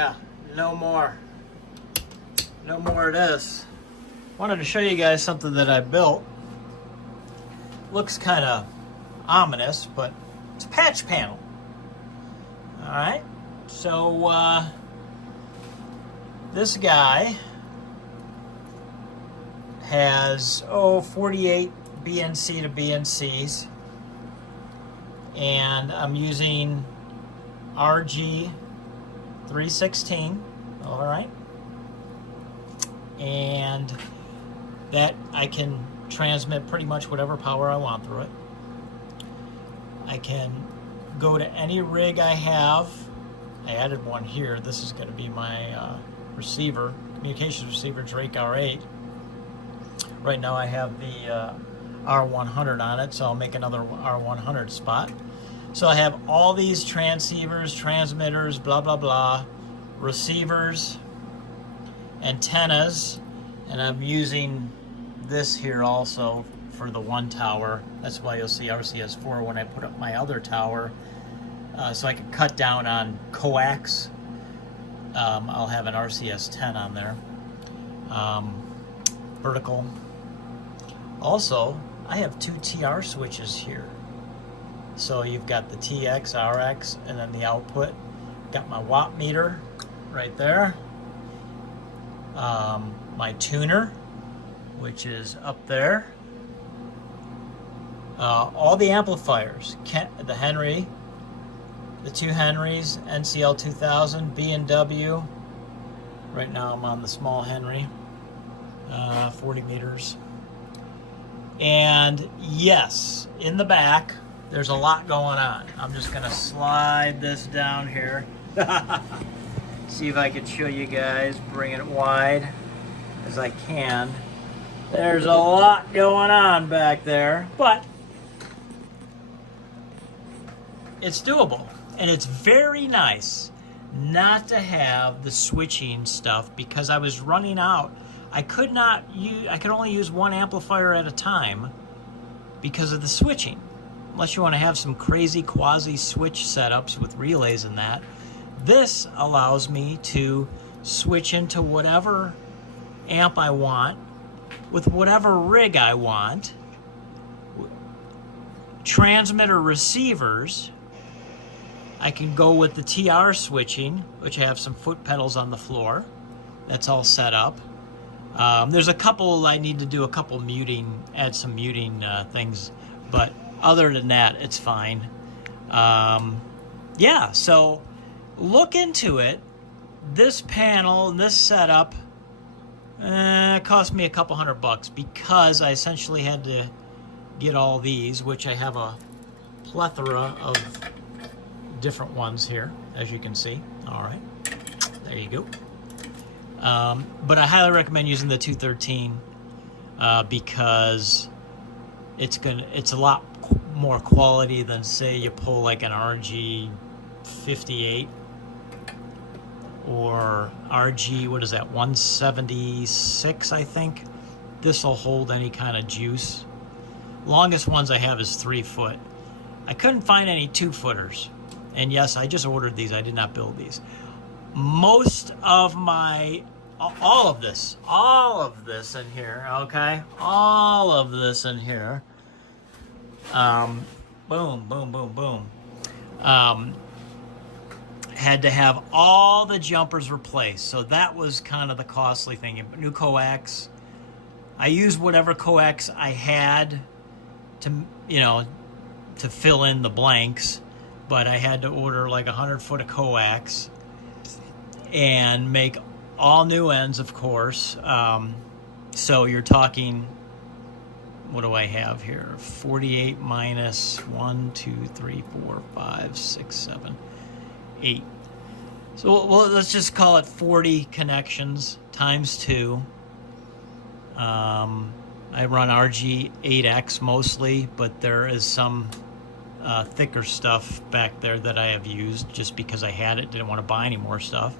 yeah, no more. No more of this. Wanted to show you guys something that I built. Looks kind of ominous, but it's a patch panel. Alright, so this guy has 48 BNC to BNCs, and I'm using RG 316. All right, and that I can transmit pretty much whatever power I want through it. I can go to any rig I have. I added one here. This is going to be my receiver, communications receiver, Drake R8. Right now I have the R100 on it, so I'll make another R100 spot. So I have all these transceivers, transmitters, blah, blah, blah, receivers, antennas, and I'm using this here also for the one tower. That's why you'll see RCS4 when I put up my other tower, so I can cut down on coax. I'll have an RCS10 on there. Vertical. Also, I have two TR switches here. So you've got the TX, RX, and then the output. Got my watt meter right there. My tuner, which is up there. All the amplifiers, the Henry, the 2 Henrys, NCL 2000, B&W. Right now I'm on the small Henry, 40 meters. And yes, in the back, there's a lot going on. I'm just gonna slide this down here. See if I can show you guys, bring it wide as I can. There's a lot going on back there, but it's doable. And it's very nice not to have the switching stuff because I was running out. I could only use one amplifier at a time because of the switching. Unless you want to have some crazy quasi switch setups with relays and that. This allows me to switch into whatever amp I want with whatever rig I want. Transmitter receivers, I can go with the TR switching, which I have some foot pedals on the floor. That's all set up. There's a couple I need to do, a couple muting, add some muting things, but other than that, it's fine. Yeah, so look into it. This panel, this setup, cost me a couple $100 because I essentially had to get all these, which I have a plethora of different ones here, as you can see. All right, there you go. But I highly recommend using the 213 because it's a lot more quality than, say, you pull like an RG 58 or RG, what is that, 176, I think. This will hold any kind of juice. Longest ones I have is 3 foot. I couldn't find any 2-footers. And yes, I just ordered these. I did not build these. Most of my, all of this in here, okay? All of this in here. Boom, boom, boom, boom. Had to have all the jumpers replaced. So that was kind of the costly thing. New coax. I used whatever coax I had to, to fill in the blanks. But I had to order like 100 foot of coax and make all new ends, of course. So you're talking, what do I have here? 48 minus 1, 2, 3, 4, 5, 6, 7, 8. So well, let's just call it 40 connections times 2. I run RG8X mostly, but there is some thicker stuff back there that I have used just because I had it, didn't want to buy any more stuff.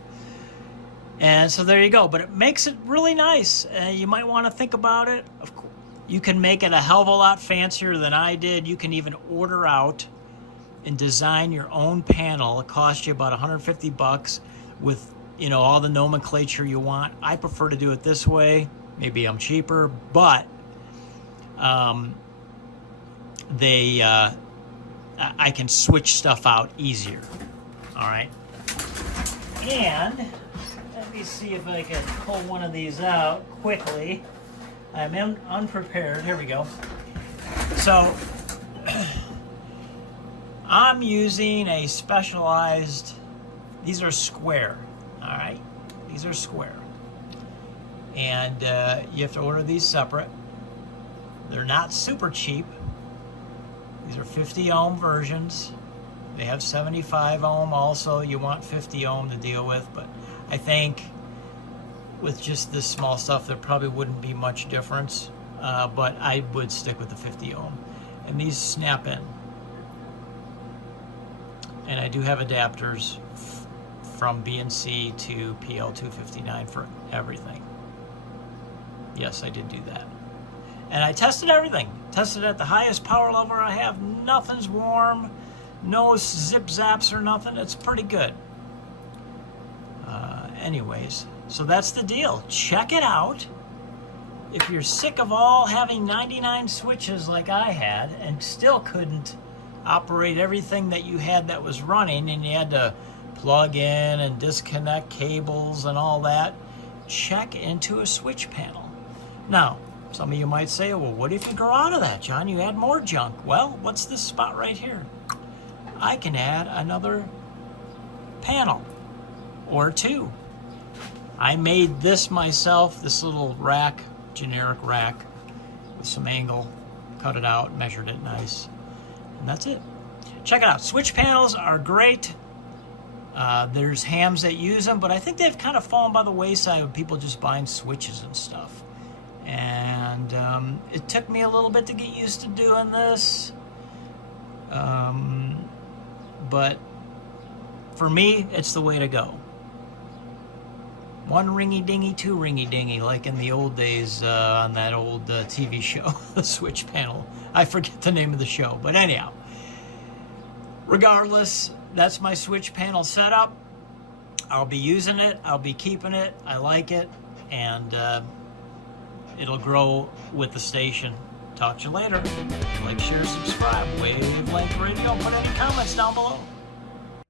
And so there you go, but it makes it really nice. You might want to think about it. Of course, you can make it a hell of a lot fancier than I did. You can even order out and design your own panel. It costs you about $150 with, all the nomenclature you want. I prefer to do it this way. Maybe I'm cheaper, but I can switch stuff out easier. All right. And let me see if I can pull one of these out quickly. I'm unprepared. Here we go. So I'm using a specialized, these are square. All right. These are square. And you have to order these separate. They're not super cheap. These are 50 ohm versions. They have 75 ohm also. You want 50 ohm to deal with, but I think with just this small stuff, there probably wouldn't be much difference, but I would stick with the 50 ohm. And these snap in. And I do have adapters from BNC to PL259 for everything. Yes, I did do that. And I tested everything. Tested at the highest power level I have. Nothing's warm. No zip zaps or nothing. It's pretty good. Anyways, so that's the deal. Check it out. If you're sick of all having 99 switches like I had and still couldn't operate everything that you had that was running, and you had to plug in and disconnect cables and all that, check into a switch panel. Now, some of you might say, well, what if you grow out of that, John? You add more junk. Well, what's this spot right here? I can add another panel or two. I made this myself, this little rack, generic rack with some angle, cut it out, measured it nice, and that's it. Check it out. Switch panels are great. There's hams that use them, but I think they've kind of fallen by the wayside with people just buying switches and stuff. And it took me a little bit to get used to doing this. But for me, it's the way to go. One ringy dingy, two ringy dingy, like in the old days on that old TV show, the switch panel. I forget the name of the show, but anyhow. Regardless, that's my switch panel setup. I'll be using it. I'll be keeping it. I like it. And it'll grow with the station. Talk to you later. Like, share, subscribe. Wavelength Radio. Put any comments down below.